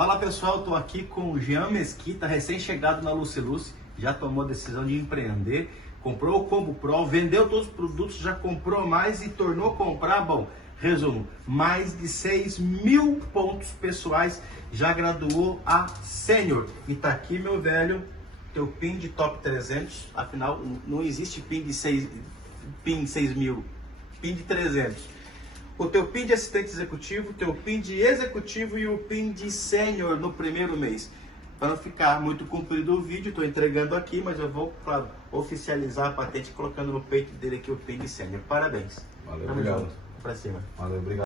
Fala pessoal, estou aqui com o Jean Mesquita, recém-chegado na Lucy, já tomou a decisão de empreender, comprou o Combo Pro, vendeu todos os produtos, já comprou mais e tornou comprar, bom, resumo, mais de 6.000 pontos pessoais, já graduou a Sênior. E tá aqui, meu velho, teu PIN de top 300, afinal não existe PIN de 6.000, PIN de 300. O teu PIN de assistente executivo, o teu PIN de executivo e o PIN de sênior no primeiro mês. Para não ficar muito comprido o vídeo, estou entregando aqui, mas eu vou, claro, oficializar a patente colocando no peito dele aqui o PIN de sênior. Parabéns. Valeu, obrigado. Para cima. Valeu, obrigado.